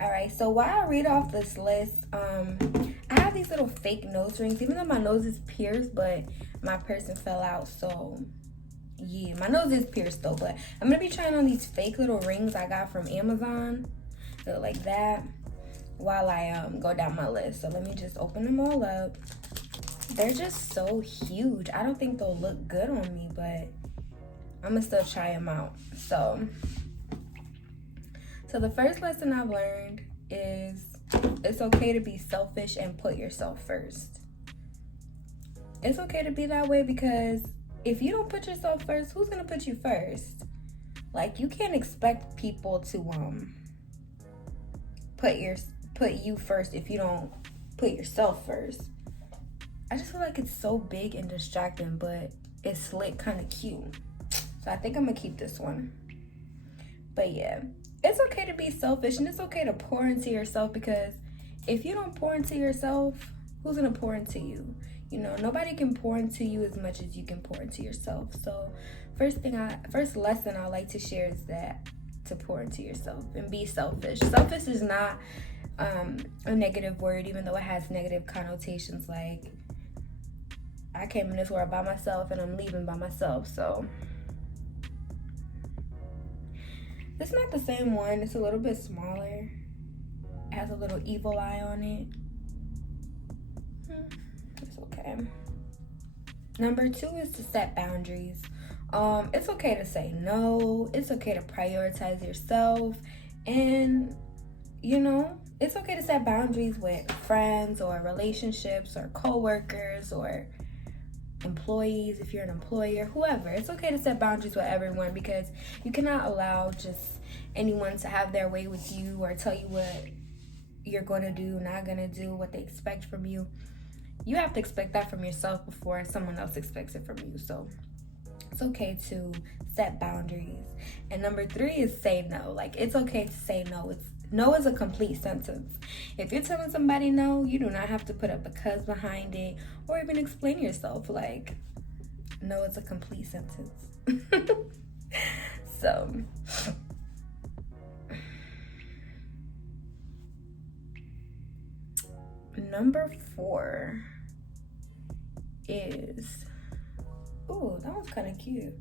Alright, so while I read off this list, I have these little fake nose rings, even though my nose is pierced, but my piercing fell out, so yeah, my nose is pierced though. But I'm gonna be trying on these fake little rings I got from Amazon. They look like that while I go down my list. So let me just open them all up. They're just so huge. I don't think they'll look good on me, but I'm gonna still try them out. So the first lesson I've learned is it's okay to be selfish and put yourself first. It's okay to be that way, because if you don't put yourself first, who's gonna put you first? Like, you can't expect people to put you first if you don't put yourself first. I just feel like it's so big and distracting, but it's slick, kind of cute. So I think I'm gonna keep this one. But yeah, it's okay to be selfish, and it's okay to pour into yourself, because if you don't pour into yourself, who's gonna pour into you? You know, nobody can pour into you as much as you can pour into yourself. So first lesson I like to share is that to pour into yourself and be selfish. Selfish is not a negative word, even though it has negative connotations. Like, I came in this world by myself and I'm leaving by myself. So it's not the same one. It's a little bit smaller. It has a little evil eye on it. It's okay. Number 2 is to set boundaries. It's okay to say no. It's okay to prioritize yourself. And, you know, it's okay to set boundaries with friends or relationships or coworkers or employees, if you're an employer, whoever. It's okay to set boundaries with everyone, because you cannot allow just anyone to have their way with you or tell you what you're going to do, not going to do, what they expect from you. You have to expect that from yourself before someone else expects it from you. So it's okay to set boundaries. And number 3 is say no. Like, it's okay to say no. No is a complete sentence. If you're telling somebody no, you do not have to put a because behind it or even explain yourself. Like, no is a complete sentence. So number 4 is, oh, that one's kind of cute.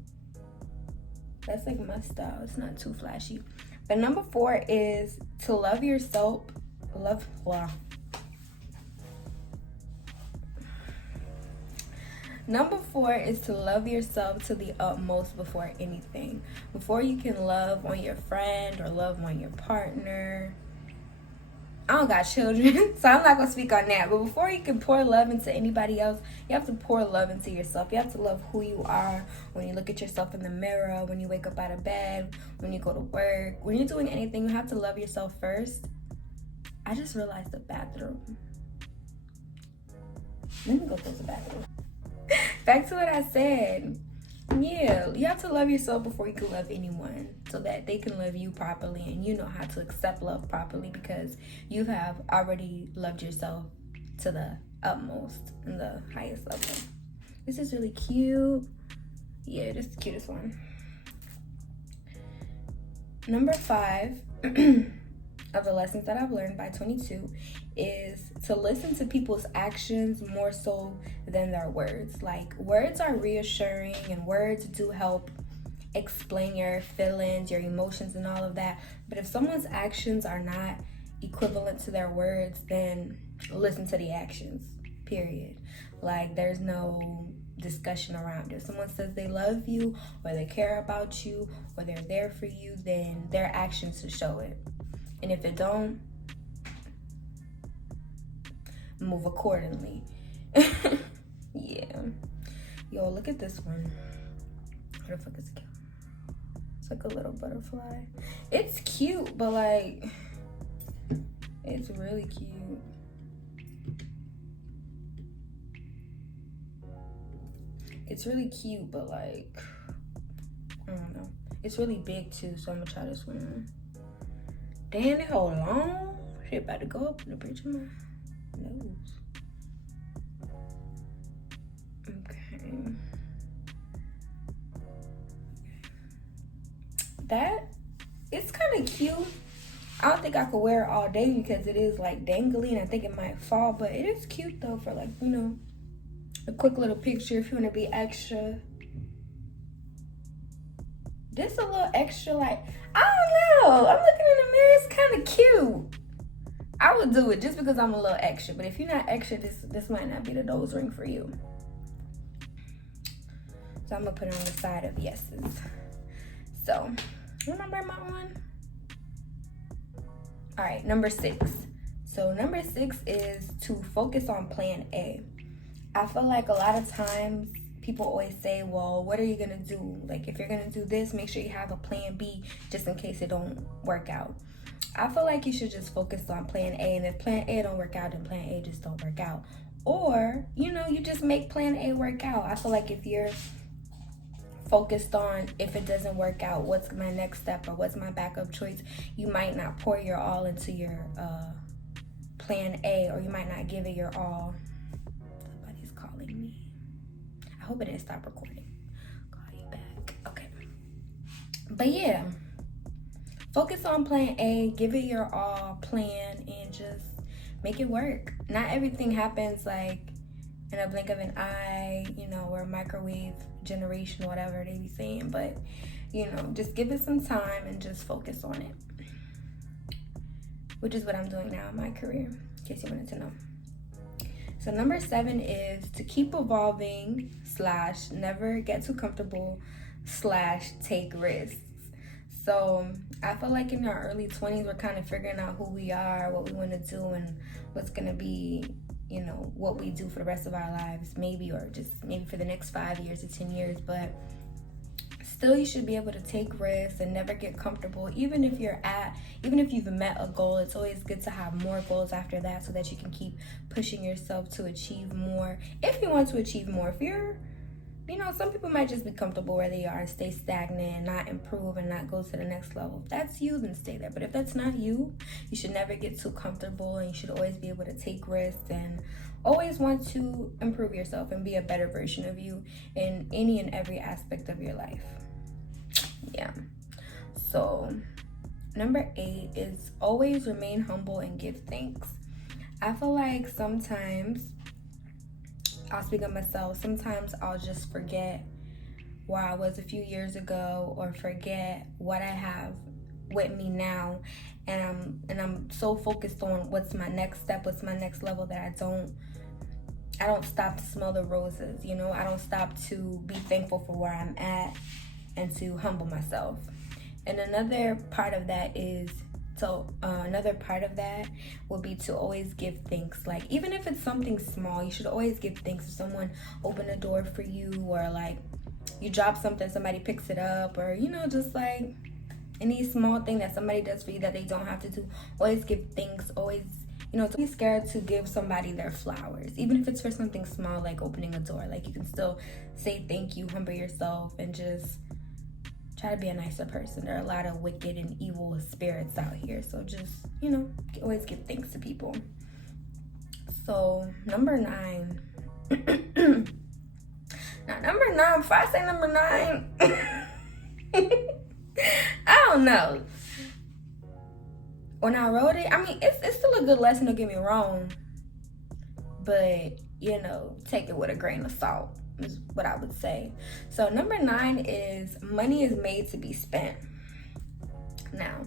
That's like my style. It's not too flashy. But number 4 is to love yourself. Number 4 is to love yourself to the utmost before anything. Before you can love on your friend or love on your partner. I don't got children, so I'm not going to speak on that. But before you can pour love into anybody else, you have to pour love into yourself. You have to love who you are when you look at yourself in the mirror, when you wake up out of bed, when you go to work. When you're doing anything, you have to love yourself first. I just realized the bathroom. Let me go close the bathroom. Back to what I said. Yeah, you have to love yourself before you can love anyone, so that they can love you properly and you know how to accept love properly, because you have already loved yourself to the utmost and the highest level. This is really cute. Yeah, this is the cutest one. Number 5 of the lessons that I've learned by 22 is to listen to people's actions more so than their words. Like, words are reassuring and words do help explain your feelings, your emotions, and all of that. But if someone's actions are not equivalent to their words, then listen to the actions, period. Like, there's no discussion around it. If someone says they love you or they care about you or they're there for you, then their actions should show it. And if it don't, move accordingly. Yeah. Yo, look at this one. What the fuck is it? It's like a little butterfly. It's cute, but like, it's really cute. It's really cute, but like, I don't know. It's really big too, so I'm gonna try this one on. Damn, it hold long. Shit about to go up in the bridge of my nose. that, it's kind of cute. I don't think I could wear it all day because it is like dangly and I think it might fall, but it is cute though for like, you know, a quick little picture if you want to be extra. This a little extra, like, I don't know. I'm looking in the mirror, it's kind of cute. I would do it just because I'm a little extra, but if you're not extra, this might not be the nose ring for you. So I'm gonna put it on the side of yeses. So, remember my one? All right, number 6. So number 6 is to focus on plan A. I feel like a lot of times people always say, well, what are you gonna do? Like, if you're gonna do this, make sure you have a plan B just in case it don't work out. I feel like you should just focus on plan A, and if plan A don't work out, then plan A just don't work out. Or, you know, you just make plan A work out. I feel like if you're focused on, if it doesn't work out, what's my next step or what's my backup choice, you might not pour your all into your plan A, or you might not give it your all. Somebody's calling me. I hope it didn't stop recording. Call you back. Okay. But yeah, focus on plan A, give it your all, plan, and just make it work. Not everything happens like in a blink of an eye, you know, or microwave generation, whatever they be saying, but you know, just give it some time and just focus on it, which is what I'm doing now in my career, in case you wanted to know. So number 7 is to keep evolving / never get too comfortable / take risks. So I feel like in our early 20s, we're kind of figuring out who we are, what we want to do, and what's going to be, you know, what we do for the rest of our lives, maybe, or just maybe for the next 5 years or 10 years. But still, you should be able to take risks and never get comfortable. Even if you've met a goal, it's always good to have more goals after that so that you can keep pushing yourself to achieve more. If you want to achieve more, if you're, you know, some people might just be comfortable where they are and stay stagnant and not improve and not go to the next level. If that's you, then stay there. But if that's not you, you should never get too comfortable, and you should always be able to take risks and always want to improve yourself and be a better version of you in any and every aspect of your life. Yeah. So number 8 is always remain humble and give thanks. I feel like sometimes, I'll speak of myself, sometimes I'll just forget where I was a few years ago, or forget what I have with me now, and I'm so focused on what's my next step, what's my next level, that I don't stop to smell the roses, you know. I don't stop to be thankful for where I'm at and to humble myself. And another part of that would be to always give thanks. Like, even if it's something small, you should always give thanks. If someone opened a door for you, or like you drop something, somebody picks it up, or, you know, just like any small thing that somebody does for you that they don't have to do, always give thanks. Always, you know, don't be scared to give somebody their flowers, even if it's for something small like opening a door. Like, you can still say thank you, humble yourself, and just try to be a nicer person. There are a lot of wicked and evil spirits out here, so just, you know, always give thanks to people. So number 9. Now number 9, before I say number 9, I don't know. When I wrote it, I mean, it's still a good lesson, don't get me wrong, but, you know, take it with a grain of salt is what I would say. So number 9 is money is made to be spent. Now,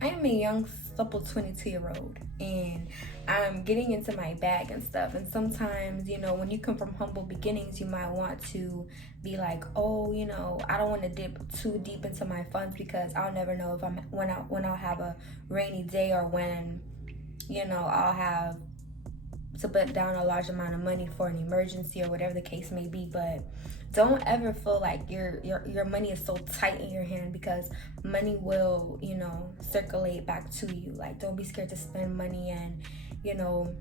I am a young, supple 22-year-old, and I'm getting into my bag and stuff. And sometimes, you know, when you come from humble beginnings, you might want to be like, oh, you know, I don't want to dip too deep into my funds because I'll never know if when I'll have a rainy day, or when, you know, I'll have to put down a large amount of money for an emergency, or whatever the case may be. But don't ever feel like your money is so tight in your hand, because money will, you know, circulate back to you. Like, don't be scared to spend money, and, you know,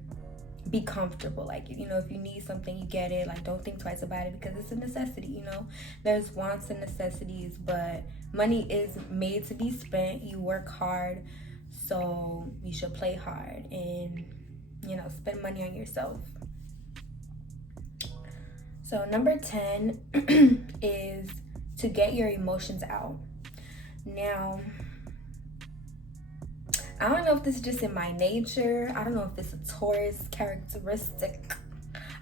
be comfortable. Like, you know, if you need something, you get it. Like, don't think twice about it, because it's a necessity, you know. There's wants and necessities, but money is made to be spent. You work hard, so you should play hard and, you know, spend money on yourself. So number 10 is to get your emotions out. Now, I don't know if this is just in my nature. I don't know if it's a Taurus characteristic.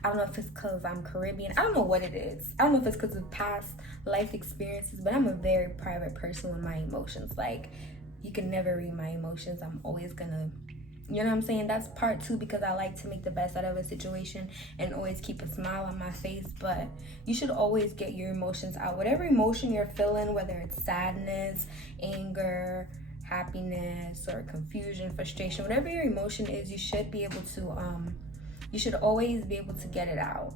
I don't know if it's because I'm Caribbean. I don't know what it is. I don't know if it's because of past life experiences, but I'm a very private person with my emotions. Like, you can never read my emotions. I'm always gonna, you know what I'm saying? That's part two, because I like to make the best out of a situation and always keep a smile on my face. But you should always get your emotions out. Whatever emotion you're feeling, whether it's sadness, anger, happiness, or confusion, frustration, whatever your emotion is, you should be able to you should always be able to get it out.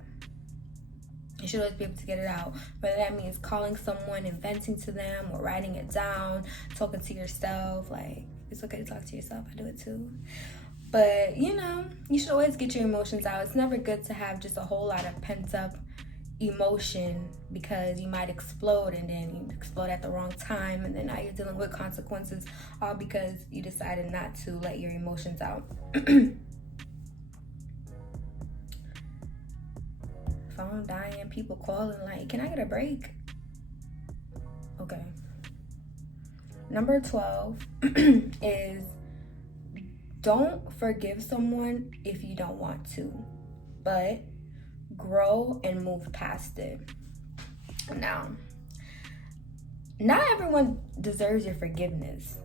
You should always be able to get it out, whether that means calling someone and venting to them, or writing it down, talking to yourself. Like, it's okay to talk to yourself. I do it too. But, you know, you should always get your emotions out. It's never good to have just a whole lot of pent up emotion, because you might explode, and then you explode at the wrong time, and then now you're dealing with consequences, all because you decided not to let your emotions out. Phone dying, people calling like, can I get a break? Okay. Number 12 is, don't forgive someone if you don't want to, but grow and move past it. Now, not everyone deserves your forgiveness.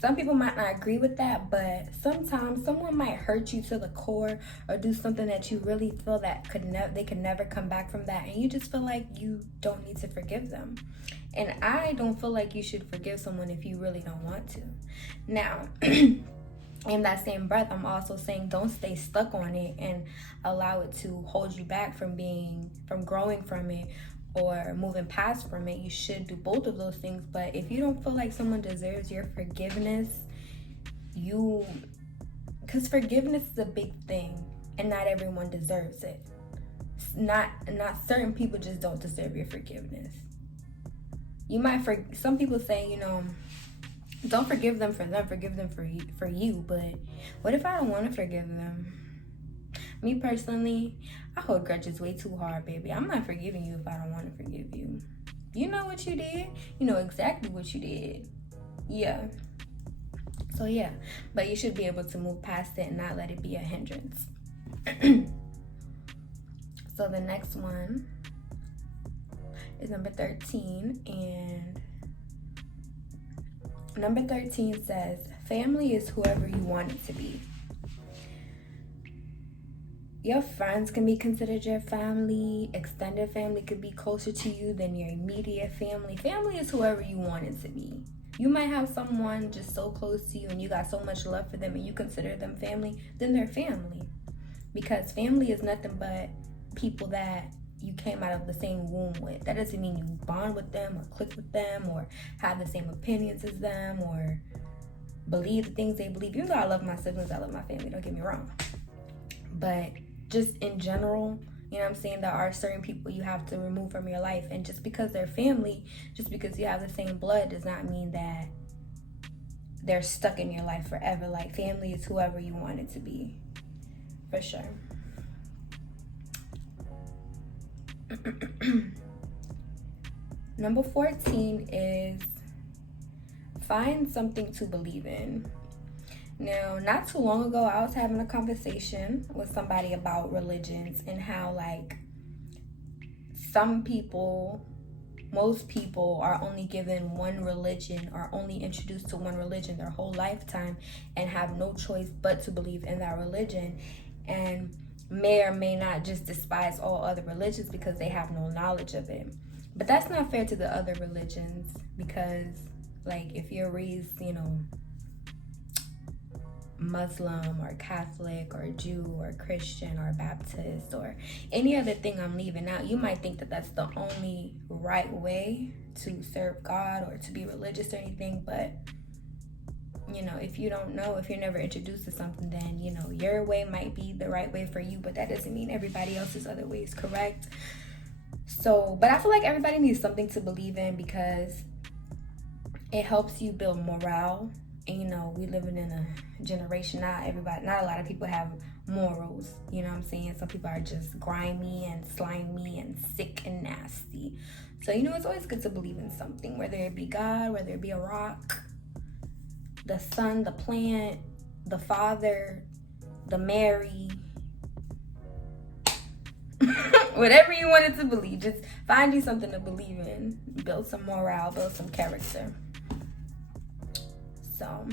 Some people might not agree with that, but sometimes someone might hurt you to the core, or do something that you really feel that they could never come back from that, and you just feel like you don't need to forgive them. And I don't feel like you should forgive someone if you really don't want to. Now, in that same breath, I'm also saying don't stay stuck on it and allow it to hold you back from growing from it, or moving past from it. You should do both of those things. But if you don't feel like someone deserves your forgiveness, because forgiveness is a big thing, and not everyone deserves it. Not certain people just don't deserve your forgiveness. You might some people say, you know, don't forgive them for them, forgive them for you. But what if I don't want to forgive them? Me personally, I hold grudges way too hard, baby. I'm not forgiving you if I don't want to forgive you. You know what you did. You know exactly what you did. Yeah. So yeah, but you should be able to move past it and not let it be a hindrance. So the next one is number 13, and number 13 says, family is whoever you want it to be. Your friends can be considered your family. Extended family could be closer to you than your immediate family. Family is whoever you want it to be. You might have someone just so close to you and you got so much love for them and you consider them family, then they're family. Because family is nothing but people that you came out of the same womb with. That doesn't mean you bond with them or click with them or have the same opinions as them or believe the things they believe. Even though I love my siblings, I love my family, don't get me wrong. But just in general, you know what I'm saying, there are certain people you have to remove from your life. And just because they're family, just because you have the same blood, does not mean that they're stuck in your life forever. Like, family is whoever you want it to be, for sure. Number 14 is, find something to believe in. Now, not too long ago, I was having a conversation with somebody about religions and how, like, most people are only given one religion, or only introduced to one religion their whole lifetime, and have no choice but to believe in that religion, and may or may not just despise all other religions because they have no knowledge of it. But that's not fair to the other religions, because, like, if you're raised, you know, Muslim or Catholic or Jew or Christian or Baptist or any other thing I'm leaving out, you might think that that's the only right way to serve God or to be religious or anything. But, you know, if you don't know, if you're never introduced to something, then, you know, your way might be the right way for you, but that doesn't mean everybody else's other way is correct. So, but I feel like everybody needs something to believe in, because it helps you build morale. And, you know, we living in a generation, not a lot of people have morals. You know what I'm saying? Some people are just grimy and slimy and sick and nasty. So, it's always good to believe in something, whether it be God, whether it be a rock, the sun, the plant, the Father, the Mary, whatever you wanted to believe. Just find you something to believe in. Build some morale, build some character. So,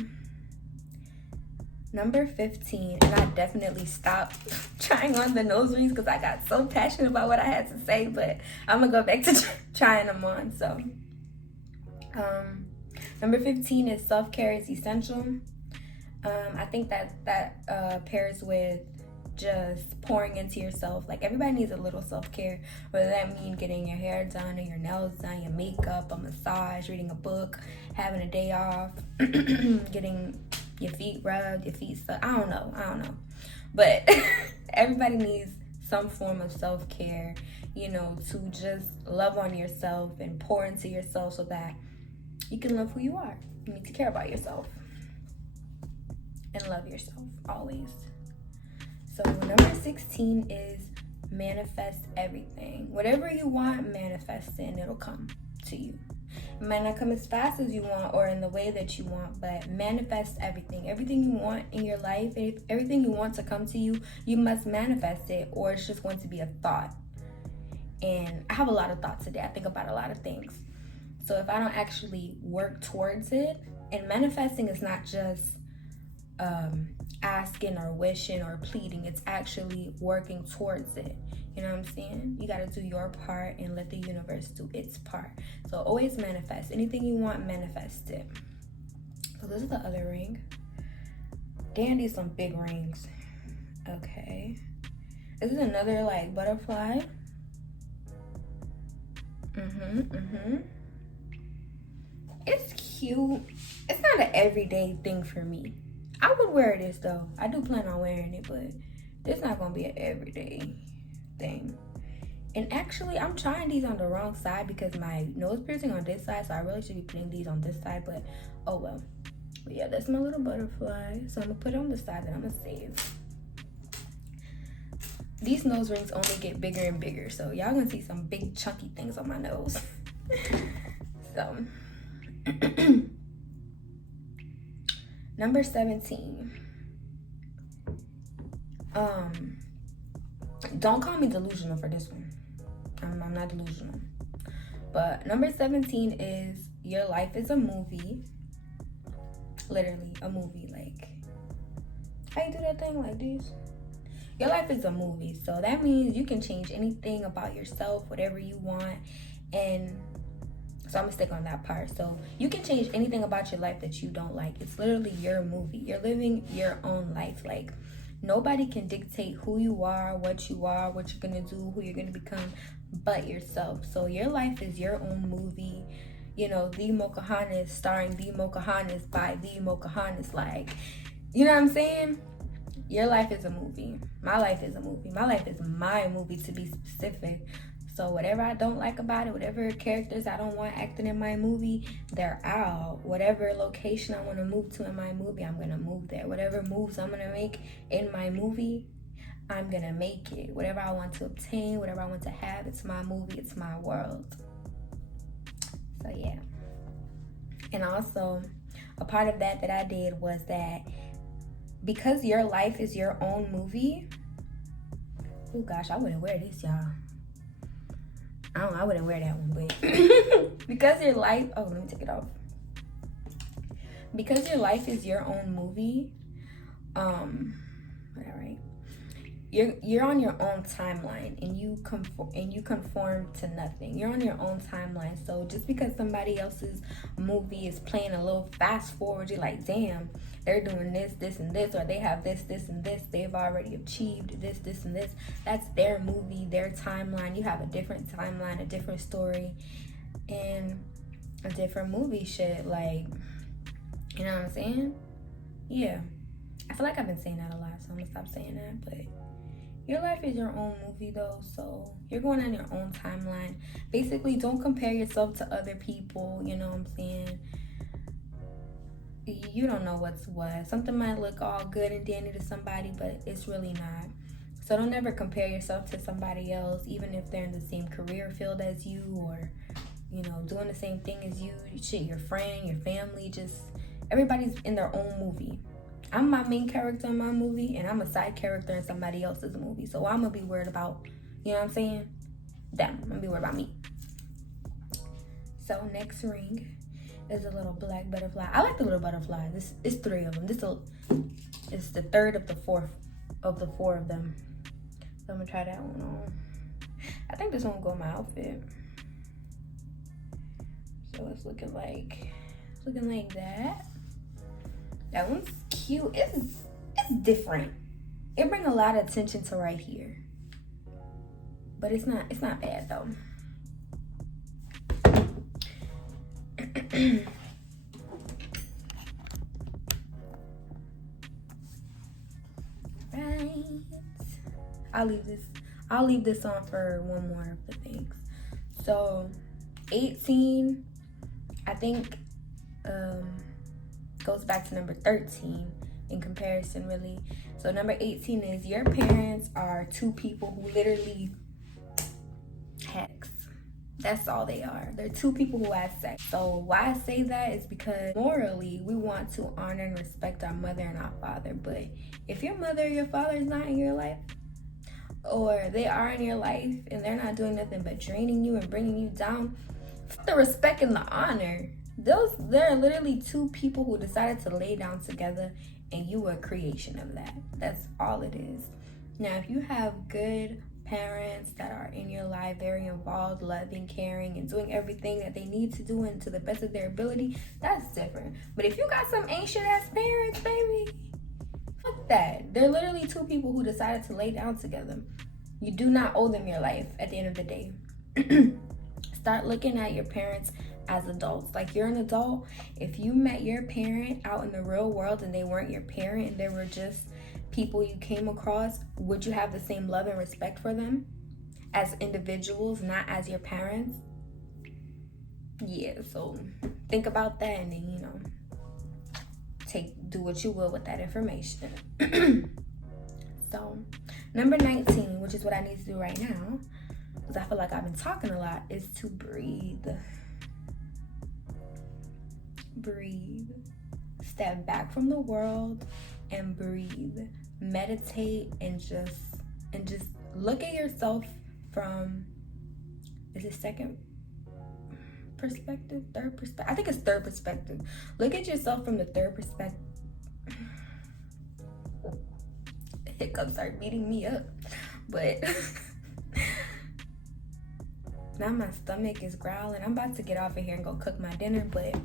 number 15, and I definitely stopped trying on the nose rings because I got so passionate about what I had to say, but I'm gonna go back to trying them on. So, number 15 is self-care is essential. I think that pairs with just pouring into yourself. Like, everybody needs a little self-care, whether that means getting your hair done or your nails done, your makeup, a massage, reading a book, having a day off, getting your feet rubbed, your feet stuck. I don't know. But everybody needs some form of self-care, to just love on yourself and pour into yourself so that you can love who you are. You need to care about yourself and love yourself always. So number 16 is manifest everything. Whatever you want, manifest it and it'll come to you. It might not come as fast as you want or in the way that you want, but manifest everything. Everything you want in your life, everything you want to come to you, you must manifest it, or it's just going to be a thought. And I have a lot of thoughts today. I think about a lot of things. So if I don't actually work towards it, and manifesting is not just asking or wishing or pleading, it's actually working towards it. You know what I'm saying? You got to do your part and let the universe do its part. So always manifest. Anything you want, manifest it. So this is the other ring. Damn, these some big rings. Okay. This is another like butterfly. It's cute. It's not an everyday thing for me. I would wear this though. I do plan on wearing it, but it's not gonna be an everyday thing. And actually, I'm trying these on the wrong side because my nose piercing on this side, so I really should be putting these on this side, but oh well. But yeah, that's my little butterfly. So I'm gonna put it on the side that I'm gonna save. These nose rings only get bigger and bigger, so y'all gonna see some big chunky things on my nose. So number 17. Don't call me delusional for this one. I'm not delusional. But number 17 is your life is a movie. Literally a movie. Like, how you do that thing like this? Your life is a movie. So that means you can change anything about yourself, whatever you want. And so I'm gonna stick on that part. So you can change anything about your life that you don't like. It's literally your movie. You're living your own life. Like, nobody can dictate who you are, what you're gonna do, who you're gonna become, but yourself. So your life is your own movie. The Mochahannes, starring the Mochahannes by the Mochahannes. Like, you know what I'm saying? Your life is a movie. My life is a movie. My life is my movie, to be specific. So whatever I don't like about it, whatever characters I don't want acting in my movie, they're out. Whatever location I want to move to in my movie, I'm going to move there. Whatever moves I'm going to make in my movie, I'm going to make it. Whatever I want to obtain, whatever I want to have, it's my movie, it's my world. So yeah. And also, a part of that I did was that because your life is your own movie. Oh gosh, I wouldn't wear this, y'all. I wouldn't wear that one, but because your life, let me take it off. Because your life is your own movie, alright, you're on your own timeline, and you conform to nothing. You're on your own timeline. So just because somebody else's movie is playing a little fast forward, you're like, damn, they're doing this, this, and this, or they have this, this, and this. They've already achieved this, this, and this. That's their movie, their timeline. You have a different timeline, a different story, and a different movie shit. Like, you know what I'm saying? Yeah. I feel like I've been saying that a lot, so I'm gonna stop saying that. But your life is your own movie, though, so you're going on your own timeline. Basically, don't compare yourself to other people, you know what I'm saying? you don't know what's what. Something might look all good and dandy to somebody, but it's really not. So don't ever compare yourself to somebody else, even if they're in the same career field as you, or doing the same thing as you. Shit, your friend, your family, just everybody's in their own movie. I'm my main character in my movie, and I'm a side character in somebody else's movie. So I'm gonna be worried about, you know what I'm saying? Them. I'm gonna be worried about me. So next ring is a little black butterfly. I like the little butterfly. This is 3 of them. This is the 3rd of the 4th of the 4 of them. So I'm gonna try that one on. I think this one will go in my outfit. So it's looking like that. That one's cute. It's different. It brings a lot of attention to right here. But it's not bad though. Right. I'll leave this on for one more of the things. So 18, I think goes back to number 13 in comparison, really. So number 18 is your parents are 2 people who literally hex. That's all they are. They're 2 people who have sex. So why I say that is because morally we want to honor and respect our mother and our father. But if your mother or your father is not in your life, or they are in your life and they're not doing nothing but draining you and bringing you down, for the respect and the honor. There are literally 2 people who decided to lay down together, and you were a creation of that. That's all it is. Now, if you have good parents that are in your life, very involved, loving, caring, and doing everything that they need to do and to the best of their ability, that's different. But if you got some ancient ass parents, baby, fuck that. They're literally 2 people who decided to lay down together. You do not owe them your life at the end of the day. Start looking at your parents as adults. Like, you're an adult. If you met your parent out in the real world and they weren't your parent and they were just people you came across, would you have the same love and respect for them as individuals, not as your parents? Yeah, so think about that, and then do what you will with that information. So number 19, which is what I need to do right now, because I feel like I've been talking a lot, is to breathe. Breathe. Step back from the world and breathe. Meditate and just look at yourself from, is it second perspective, third perspective? I think it's third perspective. Look at yourself from the third perspective. Hiccups are beating me up, but now my stomach is growling. I'm about to get off of here and go cook my dinner, but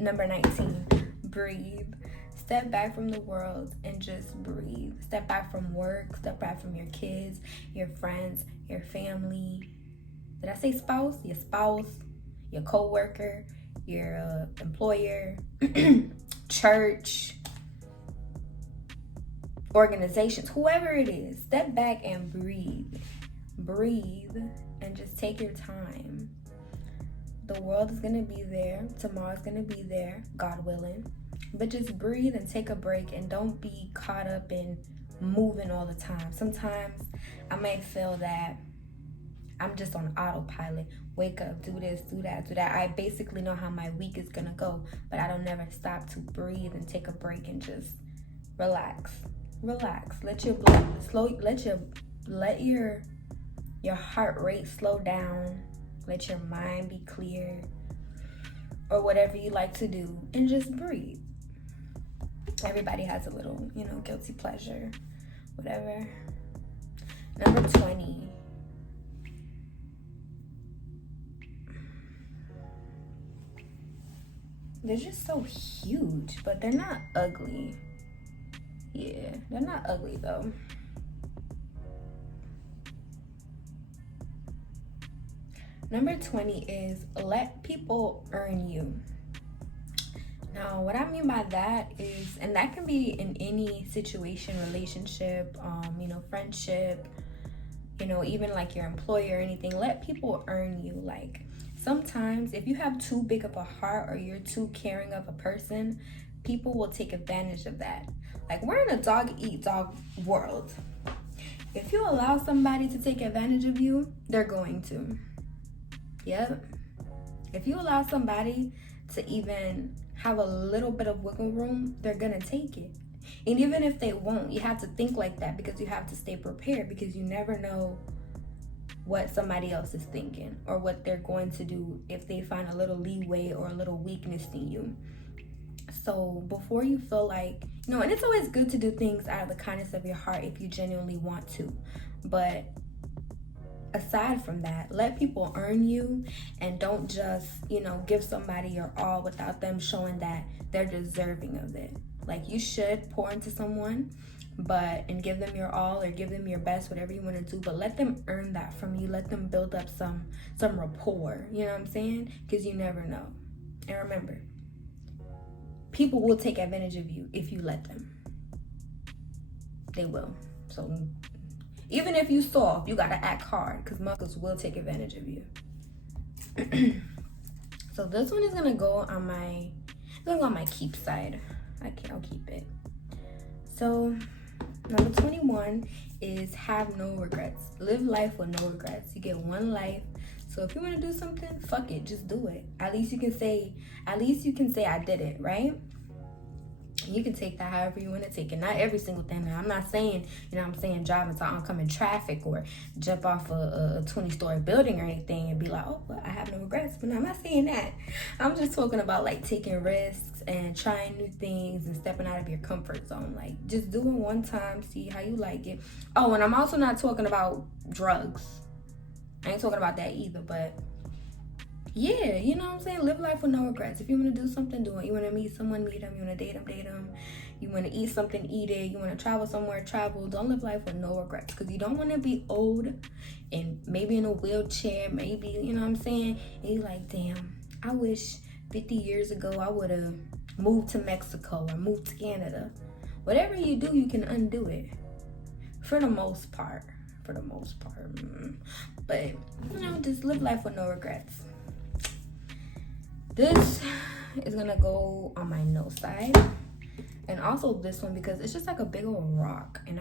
number 19, breathe. Step back from the world and just breathe. Step back from work, step back from your kids, your friends, your family. Did I say spouse? Your spouse, your co-worker, your employer, church, organizations, whoever it is. Step back and breathe. Breathe and just take your time. The world is going to be there. Tomorrow's going to be there, God willing. But just breathe and take a break, and don't be caught up in moving all the time. Sometimes I may feel that I'm just on autopilot. Wake up, do this, do that, do that. I basically know how my week is going to go, but I don't never stop to breathe and take a break and just relax. Relax. Let your blood let your heart rate slow down. Let your mind be clear, or whatever you like to do, and just breathe. Everybody has a little, guilty pleasure, whatever. Number 20. They're just so huge, but they're not ugly. Yeah, they're not ugly though. Number 20 is let people earn you. Now, what I mean by that is, and that can be in any situation, relationship, friendship, even like your employer or anything. Let people earn you. Like, sometimes if you have too big of a heart or you're too caring of a person, people will take advantage of that. Like, we're in a dog eat dog world. If you allow somebody to take advantage of you, they're going to. Yep. If you allow somebody to even have a little bit of wiggle room, they're gonna take it. And even if they won't, you have to think like that, because you have to stay prepared, because you never know what somebody else is thinking or what they're going to do if they find a little leeway or a little weakness in you. So before you feel like, and it's always good to do things out of the kindness of your heart if you genuinely want to. But aside from that, let people earn you, and don't just, give somebody your all without them showing that they're deserving of it. Like, you should pour into someone, and give them your all, or give them your best, whatever you want to do, but let them earn that from you. Let them build up some rapport, you know what I'm saying? Because you never know. And remember, people will take advantage of you if you let them. They will. So even if you soft, you gotta act hard, because motherfuckers will take advantage of you. So this one is gonna go on my keep side. I'll keep it. So number 21 is have no regrets. Live life with no regrets. You get one life. So if you want to do something, fuck it, just do it. At least you can say I did it, right? You can take that however you want to take it. Not every single thing. Now, I'm not saying, drive into oncoming traffic or jump off a 20-story building or anything and be like, oh, well, I have no regrets. But no, I'm not saying that. I'm just talking about, like, taking risks and trying new things and stepping out of your comfort zone. Like, just do it one time, see how you like it. Oh, and I'm also not talking about drugs. I ain't talking about that either, but yeah, you know what I'm saying? Live life with no regrets. If you want to do something, do it. You want to meet someone, meet them. You want to date them. You want to eat something, eat it. You want to travel somewhere, travel. Don't live life with no regrets, because you don't want to be old and maybe in a wheelchair, maybe, you know what I'm saying? And you're like, damn, I wish 50 years ago I would have moved to Mexico or moved to Canada. Whatever you do, you can undo it. For the most part. But, just live life with no regrets. This is gonna go on my no side, and also this one, because it's just like a big old rock, and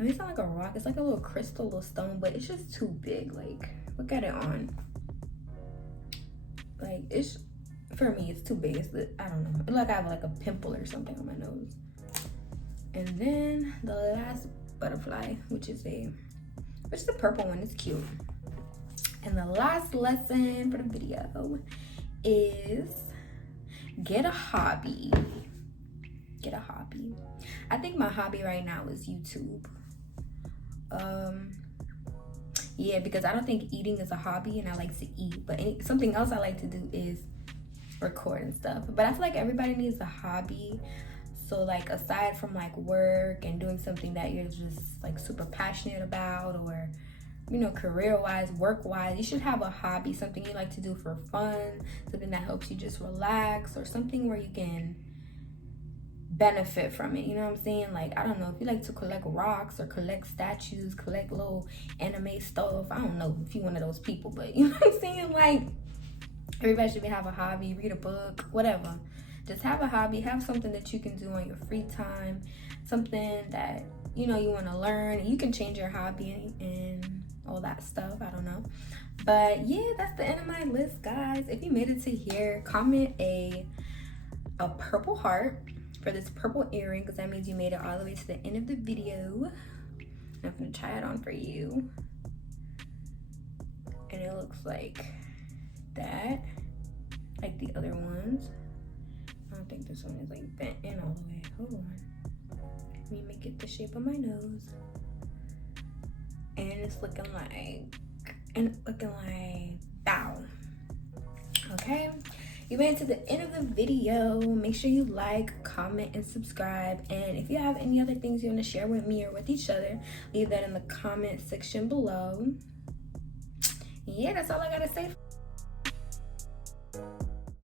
it's not like a rock, it's like a little crystal, little stone, but it's just too big. Like, look at it on. Like, for me, it's too big. I don't know. It's like I have like a pimple or something on my nose. And then the last butterfly, which is the purple one. It's cute. And the last lesson for the video is get a hobby. Get a hobby. I think my hobby right now is YouTube. Yeah, because I don't think eating is a hobby, and I like to eat. But something else I like to do is record and stuff. But I feel like everybody needs a hobby. So, like, aside from like work and doing something that you're just like super passionate about, or career-wise, work-wise, you should have a hobby, something you like to do for fun, something that helps you just relax, or something where you can benefit from it, you know what I'm saying? Like, I don't know, if you like to collect rocks or collect statues, collect little anime stuff, I don't know if you're one of those people, but you know what I'm saying? Like, everybody should have a hobby, read a book, whatever. Just have a hobby, have something that you can do on your free time, something that, you want to learn, and you can change your hobby and all that stuff. I don't know. But yeah, that's the end of my list, guys. If you made it to here, comment a purple heart for this purple earring, because that means you made it all the way to the end of the video. I'm gonna try it on for you, and it looks like that, like the other ones. I don't think this one is like bent in all the way. Hold on, let me make it the shape of my nose. And it's looking like bow. Okay, you made it to the end of the video. Make sure you like, comment, and subscribe. And if you have any other things you want to share with me or with each other, leave that in the comment section below. Yeah, that's all I gotta say.